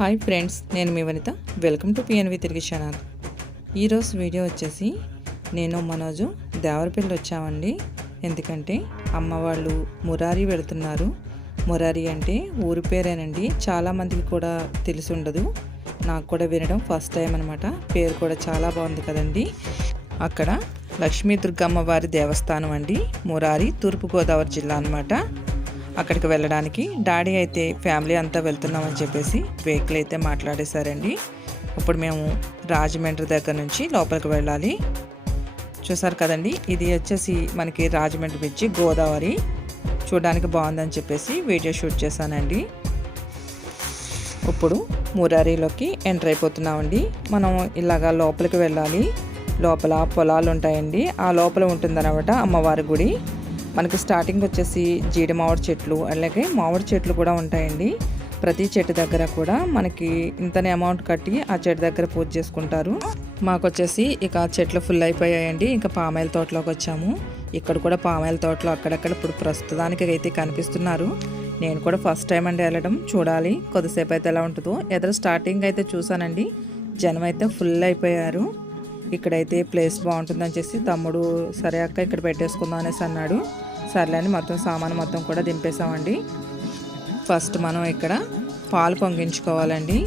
Hi friends, నేను మీ Vanitha. Welcome to P N V Telugu channel. ఈరోజు వీడియో వచ్చేసి నేను మనోజు దేవరపల్లి వచ్చామండి. ఎందుకంటే అమ్మ వాళ్ళు మురారి వెళుతున్నారు. మురారి అంటే ఊరి పేరేనండి. చాలామందికి కూడా తెలిసి ఉండదు. నాకు కూడా వినడం ఫస్ట్ టైం అనమాట. పేరు కూడా చాలా బాగుంది కదండి. అక్కడ లక్ష్మీ దుర్గమ్మ వారి దేవస్థానం అండి. మురారి, తూర్పుగోదావరి జిల్లా అనమాట. అక్కడికి వెళ్ళడానికి డాడీ అయితే ఫ్యామిలీ అంతా వెళ్తున్నామని చెప్పేసి వెహికల్ అయితే మాట్లాడేశారండి. ఇప్పుడు మేము రాజమండ్రి దగ్గర నుంచి లోపలికి వెళ్ళాలి. చూసారు కదండి, ఇది వచ్చేసి మనకి రాజమండ్రి బ్రిడ్జి, గోదావరి. చూడడానికి బాగుందని చెప్పేసి వీడియో షూట్ చేశానండి. ఇప్పుడు మురారిలోకి ఎంటర్ అయిపోతున్నామండి. మనం ఇలాగా లోపలికి వెళ్ళాలి. లోపల పొలాలు ఉంటాయండి. ఆ లోపల ఉంటుందన్నమాట అమ్మవారి గుడి. మనకి స్టార్టింగ్ వచ్చేసి జీడి మామిడి చెట్లు, అలాగే మామిడి చెట్లు కూడా ఉంటాయండి. ప్రతి చెట్టు దగ్గర కూడా మనకి ఇంతనే అమౌంట్ కట్టి ఆ చెట్టు దగ్గర పూజ చేసుకుంటారు. మాకు వచ్చేసి ఇక చెట్లు ఫుల్ అయిపోయాయండి. ఇంకా పామాయిల తోటలోకి వచ్చాము. ఇక్కడ కూడా పామాయిల తోటలో అక్కడక్కడ ఇప్పుడు ప్రస్తుతానికి అయితే కనిపిస్తున్నారు. నేను కూడా ఫస్ట్ టైం అండి వెళ్ళడం. చూడాలి కొద్దిసేపు అయితే ఎలా ఉంటుందో. ఎదురు స్టార్టింగ్ అయితే చూసానండి, జనం అయితే ఫుల్ అయిపోయారు. ఇక్కడైతే ప్లేస్ బాగుంటుందని చేసి తమ్ముడు సరే అక్క ఇక్కడ పెట్టేసుకుందాం అనేసి అన్నాడు. సర్లే అని మొత్తం సామాను మొత్తం కూడా దింపేసామండి. ఫస్ట్ మనం ఇక్కడ పాలు పొంగించుకోవాలండి.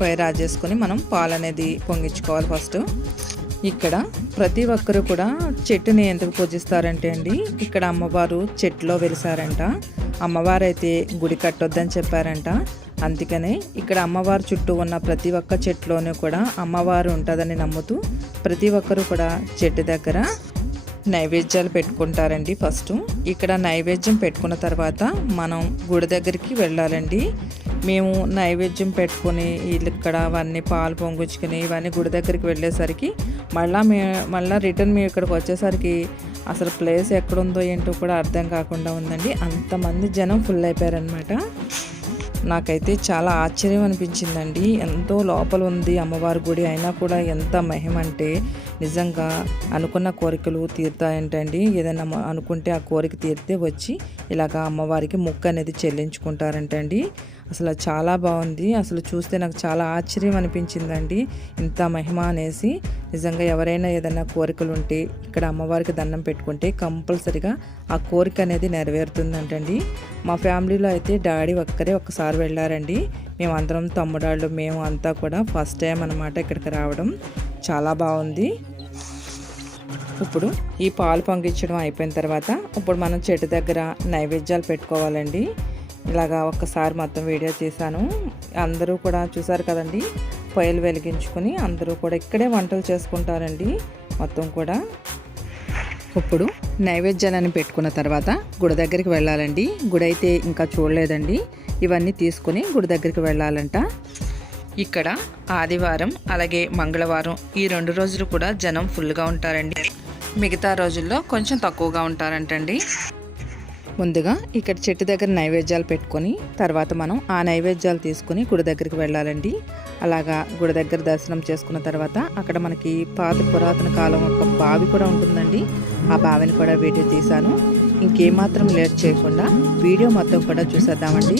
పొయ్యి రాజేసుకొని మనం పాలు అనేది పొంగించుకోవాలి ఫస్ట్. ఇక్కడ ప్రతి ఒక్కరు కూడా చెట్టుని ఎందుకు పూజిస్తారంటే అండి, ఇక్కడ అమ్మవారు చెట్టులో వెలిసారంట. అమ్మవారు అయితే గుడి కట్టొద్దని చెప్పారంట. అందుకనే ఇక్కడ అమ్మవారు చుట్టూ ఉన్న ప్రతి ఒక్క చెట్టులోనూ కూడా అమ్మవారు ఉంటుందని నమ్ముతూ ప్రతి ఒక్కరు కూడా చెట్టు దగ్గర నైవేద్యాలు పెట్టుకుంటారండి. ఫస్ట్ ఇక్కడ నైవేద్యం పెట్టుకున్న తర్వాత మనం గుడి దగ్గరికి వెళ్ళాలండి. మేము నైవేద్యం పెట్టుకుని ఇక్కడ అవన్నీ పాలు పొంగుచ్చుకొని ఇవన్నీ గుడి దగ్గరికి వెళ్ళేసరికి మళ్ళీ రిటర్న్ మేము ఇక్కడికి వచ్చేసరికి అసలు ప్లేస్ ఎక్కడుందో ఏంటో కూడా అర్థం కాకుండా ఉందండి. అంతమంది జనం ఫుల్ అయిపోయారనమాట. నాకైతే చాలా ఆశ్చర్యం అనిపించిందండి. ఎంతో లోపల ఉంది అమ్మవారి గుడి, అయినా కూడా ఎంత మహిమ అంటే నిజంగా అనుకున్న కోరికలు తీరుతాయంటండి. ఏదైనా అనుకుంటే ఆ కోరిక తీరితే వచ్చి ఇలాగ అమ్మవారికి మొక్కు అనేది చెల్లించుకుంటారంటండి. అసలు చాలా బాగుంది. అసలు చూస్తే నాకు చాలా ఆశ్చర్యం అనిపించిందండి, ఇంత మహిమ అనేసి. నిజంగా ఎవరైనా ఏదైనా కోరికలు ఉంటే ఇక్కడ అమ్మవారికి దండం పెట్టుకుంటే కంపల్సరిగా ఆ కోరిక అనేది నెరవేరుతుందంటండి. మా ఫ్యామిలీలో అయితే డాడీ ఒక్కసారి వెళ్ళారండి. మేమందరం తమ్ముడాళ్ళు మేము అంతా కూడా ఫస్ట్ టైం అనమాట ఇక్కడికి రావడం. చాలా బాగుంది. ఇప్పుడు ఈ పాలు పొంగించడం అయిపోయిన తర్వాత ఇప్పుడు మనం చెట్టు దగ్గర నైవేద్యాలు పెట్టుకోవాలండి. ఇలాగా ఒక్కసారి మొత్తం వీడియో చేశాను. అందరూ కూడా చూసారు కదండి, పొయ్యిలు వెలిగించుకొని అందరూ కూడా ఇక్కడే వంటలు చేసుకుంటారండి మొత్తం కూడా. ఇప్పుడు నైవేద్యాలని పెట్టుకున్న తర్వాత గుడి దగ్గరికి వెళ్ళాలండి. గుడి అయితే ఇంకా చూడలేదండి. ఇవన్నీ తీసుకుని గుడి దగ్గరికి వెళ్ళాలంట. ఇక్కడ ఆదివారం అలాగే మంగళవారం ఈ 2 రోజులు కూడా జనం ఫుల్గా ఉంటారండి. మిగతా రోజుల్లో కొంచెం తక్కువగా ఉంటారంటండి. ముందుగా ఇక్కడ చెట్టు దగ్గర నైవేద్యాలు పెట్టుకొని తర్వాత మనం ఆ నైవేద్యాలు తీసుకుని గుడి దగ్గరికి వెళ్ళాలండి. అలాగా గుడి దగ్గర దర్శనం చేసుకున్న తర్వాత అక్కడ మనకి పాత పురాతన కాలం ఒక బావి కూడా ఉంటుందండి. ఆ బావిని కూడా వీడియో తీశాను. ఇంకేమాత్రం లేట్ చేయకుండా వీడియో మొత్తం కూడా చూసేద్దామండి.